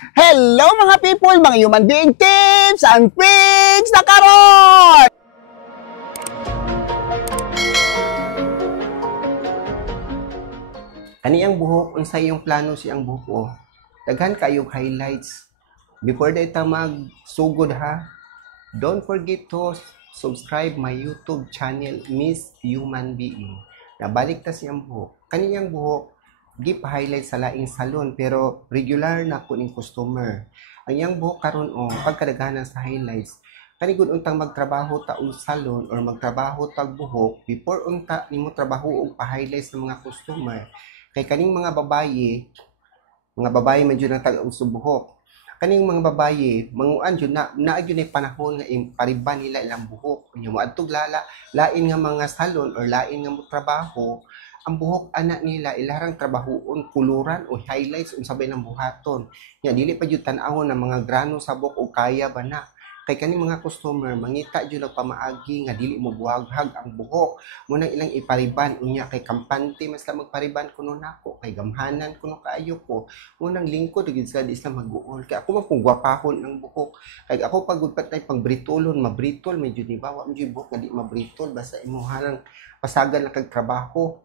Hello mga people, mga human being tips and tricks na karon! Kaniyang buhok, unsay yung plano siyang buhok, daghan kayong highlights. Before data magsugod ha, don't forget to subscribe my YouTube channel, Miss Human Being. Nabalik ta siyang buhok. Kaniyang buhok, gipa-highlight sa laing salon pero regular na ko ning customer. Ang iyang buhok karon pagkadaghanan sa highlights, kanigud untang magtrabaho ta og salon or magtrabaho tag buhok before unta nimo trabaho og pa-highlights ng mga customer. Kay kaning mga babaye medyo na tag-uso buhok. Kaning mga babaye, manguan jud na gyud ay panahon nga impariban nila ilang buhok. Nya moadtog lain nga mga salon or lain nga mo trabaho, ang buhok anak nila ilarang trabahoon kuluran o highlights unsabay ng buhaton. Nya dili pa jud tan-awon ng mga grano sa buhok o kaya ba na. Kay kani mga customer mangita jud og pamaagi nga dili mo buhaghag ang buhok. Mo nang ilang ipariban unya kay kampante mas la magpariban kuno nako kay gamhanan kuno kaayo ko. Mo nang lingkod gid sa di sila mag-uol. Kay ako man kung gwapahon ang buhok. Kay ako pagud patay pang britolon, mabritol medyo ni bawa mo jud buhok nga di mabritol basta imuhalang pasagan na kag trabaho.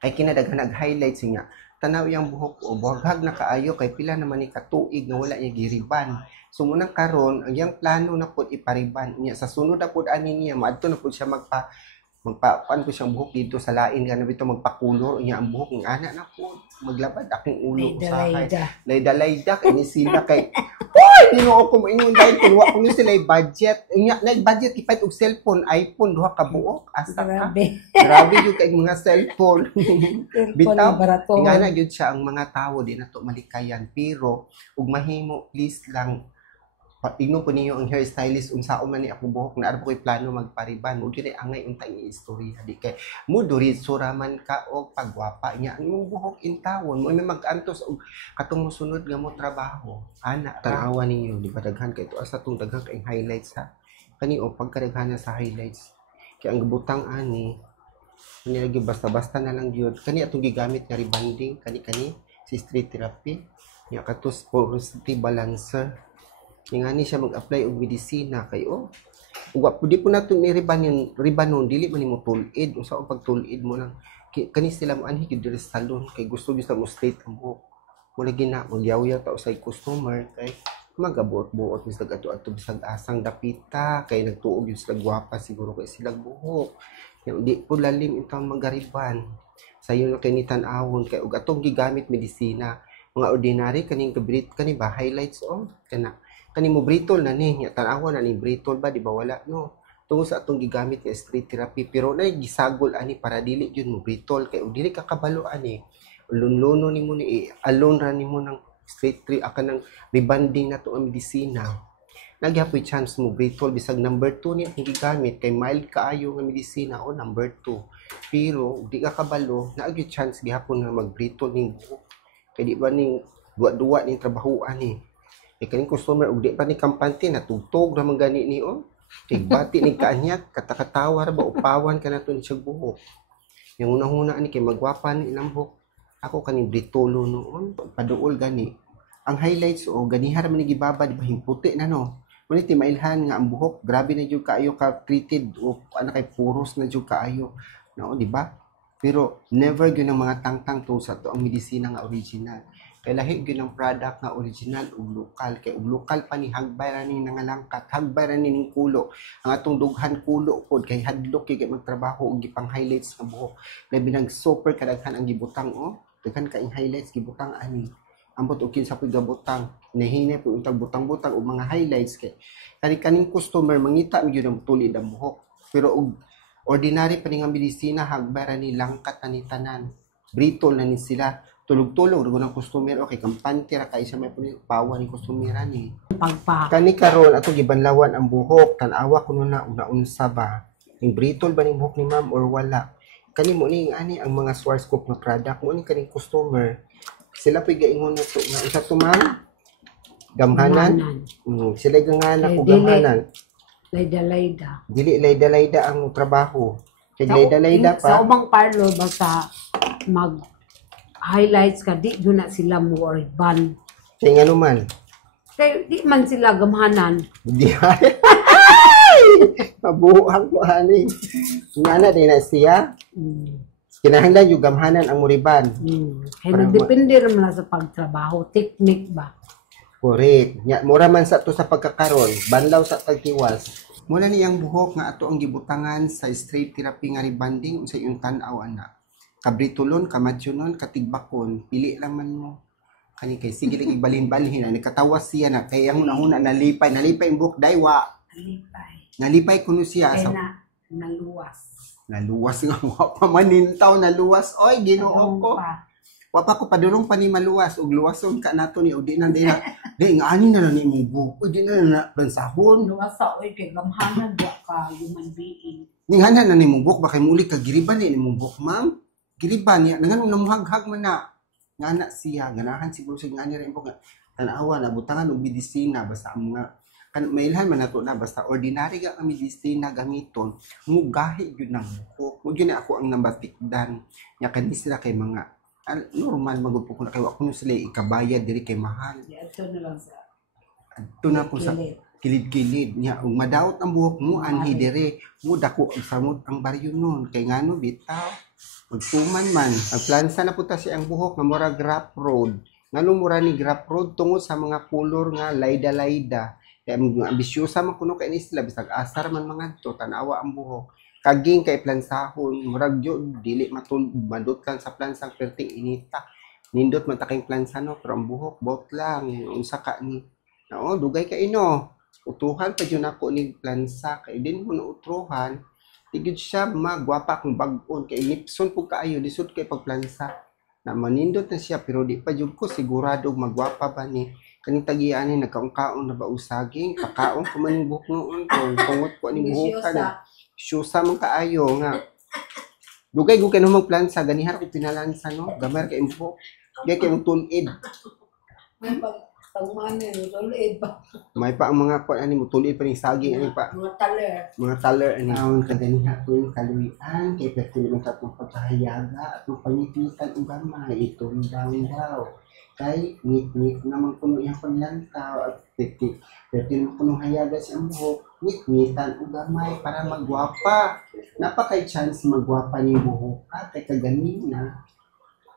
Kay kinadaghan nag-highlights niya. Tanaw yang buhok o buhaghag na kaayo kay pila naman ni katuig nga wala niya giriban. So munang karon ang yang plano na pud ipariban niya sa sunod na pud ani niya maadto na pud siya magpakuan ko siyang buhok dito sa lain nga bitaw magpakulor niya ang buhok ng ana na pud maglabad aking ulo usahay. Layda kini sila kay hoy Ginoo ko moingon dahil kung wa ko sila budget nya nag-budget ipait og cellphone iPhone duha ka buok asa ka. Grabe jud kay mga cellphone. Bitaw ingana jud siya ang mga tawo di nato malikayan pero ug mahimo please lang igno po ninyo ang hairstylist unsaon man ni ako buhok na arbo ko'y plano magpariban mo gyud angay untang istorya di kay mo duri suraman ka og pagwapa niya ang imong buhok intawon mo may mag-antos og katong mosunod nga mo trabaho ana tan-awan ninyo di ba daghan kay to asa tong daghan kay highlights ha kani o pagkadaghanan sa highlights kay ang gibutang ani lagi basta-basta na lang gyud kani atong gigamit nga rebonding kani si street therapy nya katus porosity balancer ingani siya mag-apply og medisina kay ug di po nato ni ribanon dili man nimo tulid usa ang pagtulid mo lang kani sila mo anhi gyud sa salon kay gusto gyud sa mo straight ang buhok mo lagi na magyaw-yaw ta usay customer kay magabuot-buot mis ato bisag asang dapita kay nagtuog gyud sila gwapa siguro kay sila buhok di po lalim intang magariban sayo na kay nitan-awon kay ug atong gigamit medisina mga ordinary kaning kabrit kani ba highlights kani mo britol na ni tan-awan na ni britol ba di ba wala no tungod sa atong gigamit nga street therapy pero na gisagol ani para dili gyud mo britol kay dili ka kabalo ani lunluno nimo ni alone ra nimo ng street tree akan ng rebonding nato ang medisina nagyapoy chance mo britol bisag number 2 ni ang gigamit kay mild kaayo nga medisina o number 2 pero di ka kabalo na gyud chance gihapon nga magbritol ning buhok kay di ba ning duwa-duwa ning trabaho ani kaning customer ug di pa ni kampante natugtog ra man gani ni kay bati ni kaanyat katakatawa ra ba upawan kanato ni siyang buhok yung unang-una ani kay magwapan ilang buhok ako kaning britolo noon paduol gani ang highlights ganiha ra man ni gibaba di ba himputi na no ngunit mailhan nga ang buhok grabe na jud kaayo ka treated o ana kay puros na jud kaayo no di ba pero never gyud ang mga tangtang to sa to ang medisina nga original kay lahi gyud ang product nga original ug lokal kay ug lokal pa ni hagbay ra ni nangalangkat hagbay ra ni ning kulo ang atong dughan kulo pod kay hadlok kay magtrabaho og gipang highlights nga buhok labi nag super kadaghan ang gibutang daghan ka ing highlights gibutang ani ambot og kinsa koy gabutang nahinay po untag butang-butang og mga highlights kay kaning customer mangita mi gyud ang tulid ang buhok pero og ordinary pa ni nga medisina hagbay ra ni langkat ani tanan britol na ni sila tulog-tulog rugo ng customer okay kampante ra kay sa may pawa ni customer ni kani karon ato gibanlawan ang buhok tan-awa kuno na una-unsa ba ning britol ba ning buhok ni ma'am or wala kani mo ning ani ang mga Schwarzkopf na product mo ni kaning customer sila pay gaingon na to nga usa to ma'am gamhanan sila gangana ko gamhanan layda dili layda ang trabaho kay layda pa sa ubang parlor basta mag highlights ka di na sila mo or ban Kaya nga naman. Kaya di man sila gamhanan. Hindi mabuhang ko, honey. Nga na din na siya. Kinahanglan yung gamhanan ang muriban. Kaya nagdepende naman na sa pagtrabaho. Technique ba? Correct. Nya, mura man sa to sa pagkakaroon. Banlaw sa tagtiwas. Mula niyang buhok nga ato ang gibutangan sa straight therapy nga rebanding sa iyong tanaw ana. Kabritulon, kamatsyonon, katigbakon. Pili lang man mo. Kani kay sige lagi balhin-balhin na nakatawas siya na kaya huna nalipay ang buhok daywa. Nalipay kuno siya Kaya sa naluwas nga wa pa manintaw naluwas. Oy, Ginoo ko. Wa pa ko padulong pa ni maluwas ug luwason ka nato ni udi na di nga ani na lang ni imong buhok. Udi na pansahon. Luwas sa oy kay gamhanan ba ka human being. Ninghanan na ni imong buhok ba kay muli ka giriban ni imong buhok, ma'am. Giriban niya nanganong namuhaghag man na. Ngana siya ganahan siguro sa ngani ra imong tanawa na butangan og medisina basta ang mga kan mailhan man nato na basta ordinary ga kami medisina gamiton mugahi gyud nang buhok. Mo gyud ako ang nambatikdan nya kanis sila kay mga normal magud po na kay wa kuno sila ikabayad diri kay mahal. Ito na lang sa Adto na po sa kilid-kilid nya ug madaot ang buhok mo anhi diri mo dako ang samot ang baryo nun kay ngano bitaw magtuman man ang plansa na puta si ang buhok nga mura graph road ngano mura ni graph road tungod sa mga color nga layda kay ambisyosa man kuno kay ni sila bisag asar man mga to tanawa ang buhok kaging kay plansahon murag jud dili madutkan sa plansang perting inita nindot man ta kay plansa no pero ang buhok bot lang unsa ka ni no dugay ka ino utuhan pa jud nako ni plansa kay din mo na utrohan tigid siya magwapa kung bag-on kay lipson po kaayo lisod kay pagplansa na manindot na siya pero di pa jud ko sigurado magwapa ba ni kaning tagian ni nagkaon-kaon na ba usaging kakaon ko man yung buhok noon kung tungot ko aning buhok na syusa man kaayo nga dugay gugay no magplansa ganihan ko pinalansa no gamar kay buhok gay kay mo tulid pagmanin tulid ba may pa ang mga ani mo tulid pa ni saging ani pa mga taler ani ang kaganiha ko yung kaluyan kay perti mo katong pagkahayaga at panipitan og gamay itong daw kay ngit naman kuno iyang paglantaw at perti mo kuno hayaga sa buhok ngit-ngitan og gamay para magwapa napakay chance magwapa ni buhok kay kaganina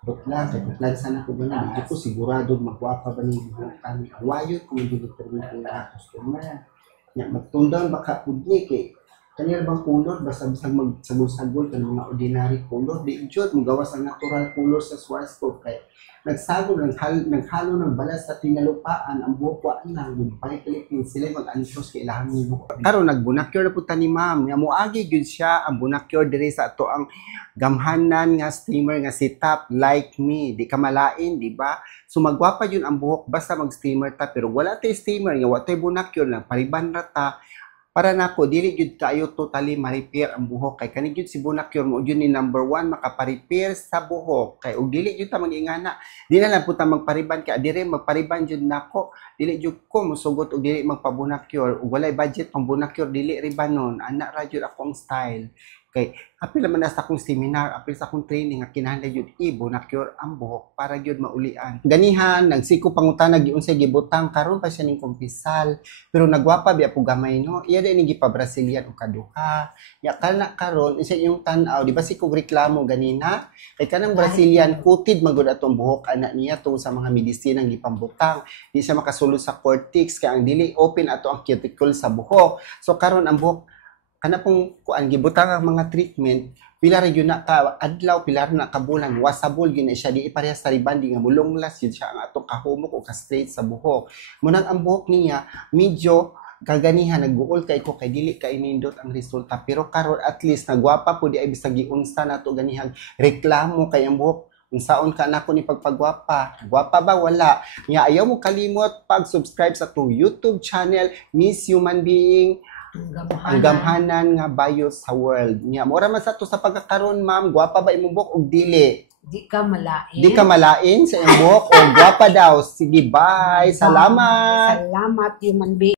butla kay plansa na ko gani di ko sigurado magwapa ba ni buhok kami awayo kung hindi determine na customer nya magtundan baka pudni kay kanila bang color basta bisag magsagol-sagol kan mga ordinary color di jud magawas ang natural color sa Schwarzkopf kay nagsagol naghalo ng balas sa tinalupaan ang buhok wa lang palit-palit ni sila mag-antos kay ilahan ni buhok karon nagbunakyor na pud ta ni ma'am nya moagi gyud siya ang bunakyor diri sa ato ang gamhanan nga steamer nga si Top Like Me di ka malain di ba so magwapa yun ang buhok basta mag steamer ta pero wala tay steamer nga wa tay bunakyor lang pariban ra ta para nako dili gyud kayo totally ma-repair ang buhok kay kani gyud si bunakyor mo gyud ni number 1 makapa-repair sa buhok kay ug dili gyud ta magingana di na lang puta magpariban kay dire magpariban gyud nako dili gyud ko mosugot og dili magpabunakyor ug walay budget pang bunakyor dili ribanon ana ra gyud akong style kay apil naman sa akong seminar apil sa akong training nga kinahanglan gyud i-bunakyor ang buhok para gyud maulian ganihan nagsiko pangutana giunsay gibutang karon pa siya ning kumpisal pero nagwapa biya po gamay no iya din ni gipa Brazilian o kaduha ya kana karon isa yung tan-aw di ba si kog reklamo ganina kay kanang Brazilian kutid magud atong buhok ana niya tungod sa mga medisina nga gipambutang di siya makasulod sa cortex kay ang dili open ato ang cuticle sa buhok so karon ang buhok kana pong kuan gibutang ang mga treatment pila ra gyud na ka adlaw pila ra na ka bulan wasable gyud na siya di parehas sa rebanding nga mulonglas gyud siya ang atong kahumok o ka straight sa buhok munang ang buhok niya medyo kaganihan nagbuol kay ko kay dili kay nindot ang resulta pero karon at least nagwapa po di ay bisag giunsa nato ganihan reklamo kay ang buhok unsaon ka nako ni pagpagwapa gwapa ba wala nya ayaw mo kalimot pag-subscribe sa to YouTube channel Miss Human Being ang gamhanan nga bayo sa world nya mura man sa to sa pagkakaron ma'am gwapa ba imong buhok og dili di ka malain sa imong buhok o gwapa daw sige bye salamat human being